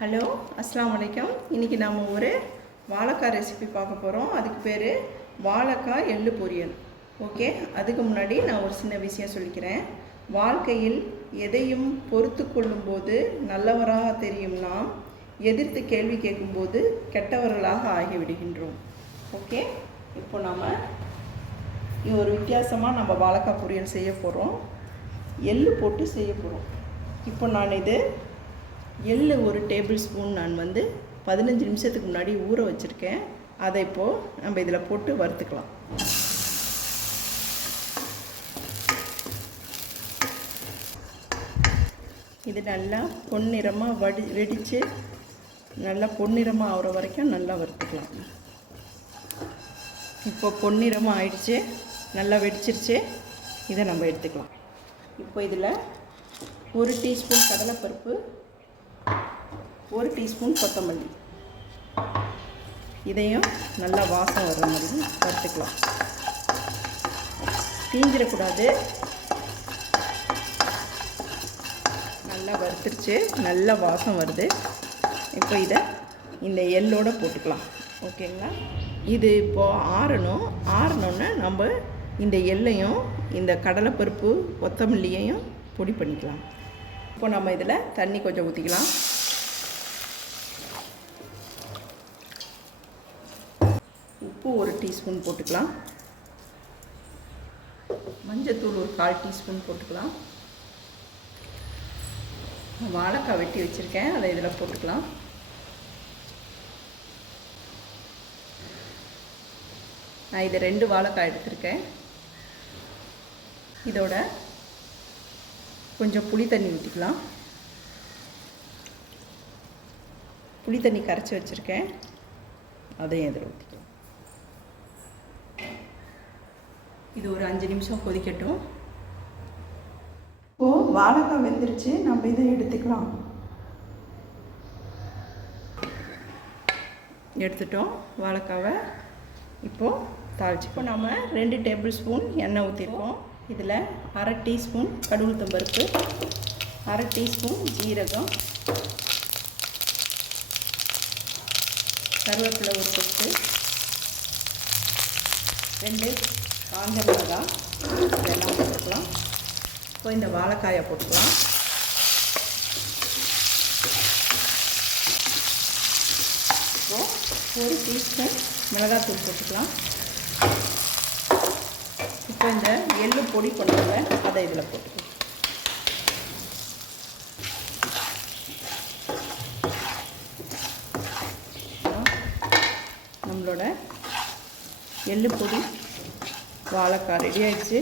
Hello, அஸ்ஸலாமு அலைக்கும். இன்றைக்கி நாம் ஒரு வாழைக்காய் ரெசிபி பார்க்க போகிறோம். அதுக்கு பேர் வாழைக்காய் எள்ளு பொரியல். ஓகே, அதுக்கு முன்னாடி நான் ஒரு சின்ன விஷயம் சொல்லிக்கிறேன். வாழ்க்கையில் எதையும் பொறுத்து கொள்ளும்போது நல்லவராக தெரியும் நாம், எதிர்த்து கேள்வி கேட்கும்போது கெட்டவர்களாக ஆகிவிடுகின்றோம். ஓகே, இப்போ நாம் ஒரு வித்தியாசமாக நம்ம வாழைக்காய் பொரியல் செய்ய போகிறோம். எள்ளு போட்டு செய்ய போகிறோம். இப்போ நான் இது எள்ளு ஒரு டேபிள் ஸ்பூன் நான் 15 நிமிஷத்துக்கு முன்னாடி ஊற வச்சுருக்கேன். அதை இப்போது நம்ம இதில் போட்டு வறுத்துக்கலாம். இது நல்லா பொன்னிறமாக வெடித்து நல்லா பொன்னிறமாக ஆகிற வரைக்கும் நல்லா வறுத்துக்கலாம். இப்போ பொன்னிறமாக ஆயிடுச்சு, நல்லா வெடிச்சிருச்சு. இதை நம்ம எடுத்துக்கலாம். இப்போ இதில் 1 டீஸ்பூன் கடலைப்பருப்பு, 1 டீஸ்பூன் கொத்தமல்லி, இதையும் நல்லா வாசம் வர்ற மாதிரி வறுத்துக்கலாம். தீஞ்சிடக்கூடாது. நல்லா வறுத்துருச்சு, நல்ல வாசம் வருது. இப்போ இதை இந்த எள்ளோடு போட்டுக்கலாம். ஓகேங்களா? இது இப்போது ஆறணுன்னு நம்ம இந்த எள்ளையும் இந்த கடலைப்பருப்பு கொத்தமல்லியையும் பொடி பண்ணிக்கலாம். இப்போ நம்ம இதில் தண்ணி கொஞ்சம் ஊற்றிக்கலாம். உப்பு 1 டீஸ்பூன் போட்டுக்கலாம். மஞ்சத்தூள் ஒரு 1/4 டீஸ்பூன் போட்டுக்கலாம். வாழைக்காய் வெட்டி வச்சுருக்கேன், அதை இதில் போட்டுக்கலாம். நான் இது 2 வாழைக்காய் எடுத்திருக்கேன். இதோட கொஞ்சம் புளி தண்ணி ஊற்றிக்கலாம். புளி தண்ணி கரைச்சி வச்சுருக்கேன், அதையும் இதில் ஊற்றிக்கலாம். இது ஒரு 5 நிமிஷம் கொதிக்கட்டும். இப்போது வாழைக்காய் வெந்துருச்சு, நம்ம இதை எடுத்துக்கலாம். எடுத்துட்டோம் வாழைக்காவை. இப்போது தாளிச்சுப்போம். நம்ம 2 டேபிள் ஸ்பூன் எண்ணெய் ஊற்றிருக்கோம். இதில் 1/2 டீஸ்பூன் கடுகுளுத்தம் பருப்பு, 1/2 டீஸ்பூன் ஜீரகம், கருவேப்பிலை ஒரு கொத்து, 2 காஞ்ச மிளகாய், இதெல்லாம் போட்டுக்கலாம். இப்போ இந்த வாழைக்காயை போட்டுக்கலாம். இப்போது 1 டீஸ்பூன் மிளகாத்தூள் போட்டுக்கலாம். இப்போ இந்த எள்ளு பொடி பண்ணுவோங்க, அதை இதில் போட்டுக்கலாம். நம்மளோட எள்ளு பொடி வாழைக்காய் ரெடி ஆகிடுச்சு.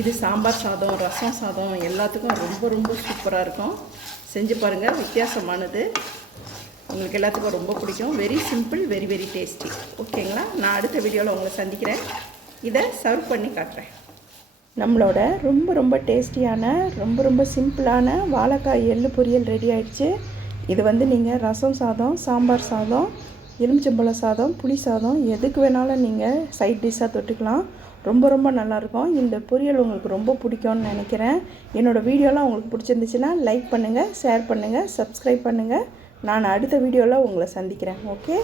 இது சாம்பார் சாதம், ரசம் சாதம் எல்லாத்துக்கும் ரொம்ப ரொம்ப சூப்பராக இருக்கும். செஞ்சு பாருங்கள், வித்தியாசமானது. உங்களுக்கு எல்லாத்துக்கும் ரொம்ப பிடிக்கும். Very simple, very very tasty. ஓகேங்களா? நான் அடுத்த வீடியோவில் உங்களை சந்திக்கிறேன். இதை சர்வ் பண்ணி காட்டுறேன். நம்மளோட ரொம்ப ரொம்ப டேஸ்டியான, ரொம்ப ரொம்ப சிம்பிளான வாழைக்காய் எள்ளு பொரியல் ரெடி ஆகிடுச்சு. இது நீங்கள் ரசம் சாதம், சாம்பார் சாதம், எலுமிச்சம்பழம் சாதம், புளி சாதம் எதுக்கு வேணாலும் நீங்கள் சைட் டிஷ்ஷாக தொட்டுக்கலாம். ரொம்ப ரொம்ப நல்லாயிருக்கும். இந்த பொரியல் உங்களுக்கு ரொம்ப பிடிக்கும்னு நினைக்கிறேன். என்னோடய வீடியோலாம் உங்களுக்கு பிடிச்சிருந்துச்சுன்னா லைக் பண்ணுங்கள், ஷேர் பண்ணுங்கள், சப்ஸ்கிரைப் பண்ணுங்கள். நான் அடுத்த வீடியோவில் உங்களை சந்திக்கிறேன். ஓகே.